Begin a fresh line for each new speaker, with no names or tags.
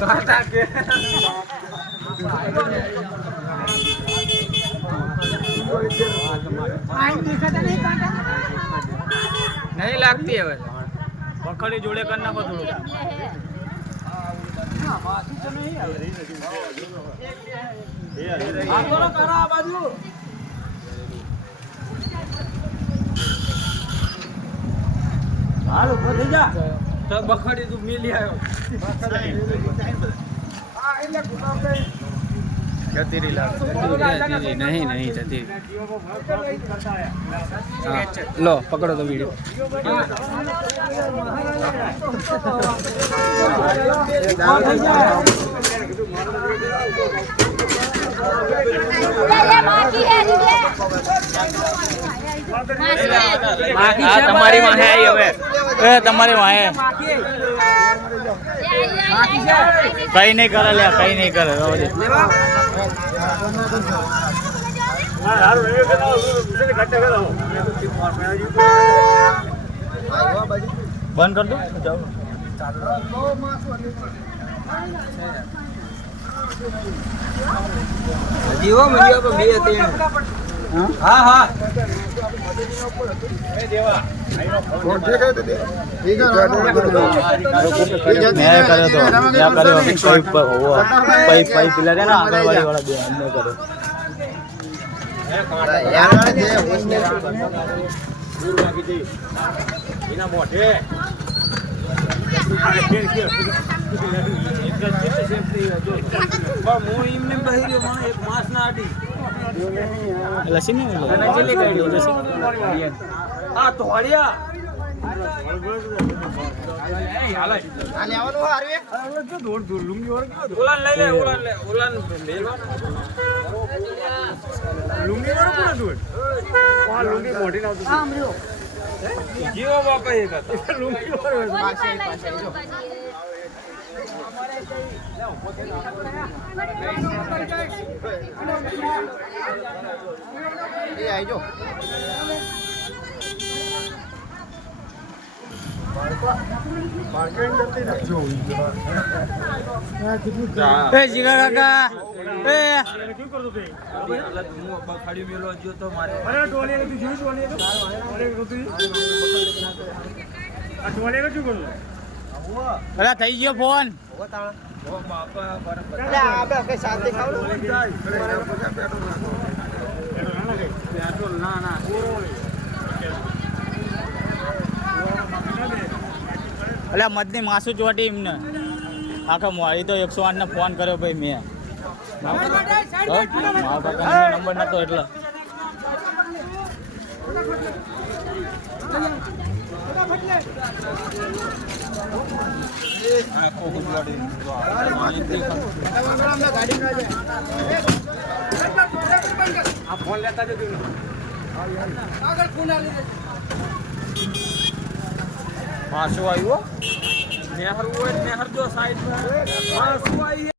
કાંટા કે? નહીં લાગતી હવે.
પકડી જોડે કરી નાખો થોડું હાલ ઉપર થઈ જા.
તો બખડી તું મિલી આવ્યો જતી રહી લાગ નહીં નહીં જતી રહી. હા. લો પકડો તો વીડિયો
હા તમારી માં હે હવે એ, તમારી વાંહે. કઈ નહીં કરે લે, કઈ નહીં કરે. બંધ. કર દો. જાઓ.
જીવો મળ્યો બે ત્રણ હા હા.
મેં કર્યો તો ત્યાં કર્યો પાઇપ પાઇપ પાઇપ પેલા રે ને આંગણવાડી વાળા બે એમને કર્યો
હું એમને બહી એક માસ ના આડી.
લસી ને
અને ચેલી કાઢી લસી હા તો હળિયા ઉલાન લઈ લે ઉલાન
એ જીગા કાકા એ.
ખાડી મેલો જો તો મારે
અલા થઈ ગયો ફોન
બાપા બરાબર થઈ ગયો ફોન.
અલ્યા મદની માસુ ચોટી એમને. આખા મોડી તો એકસો આઠ ને ફોન કર્યો ભાઈ મેં. મારા નંબર નતો એટલે.
આ ફોન લેતા જજો
માસુ આવ્યો
નેહર હોય નેહર જો સાઈડમાં આવી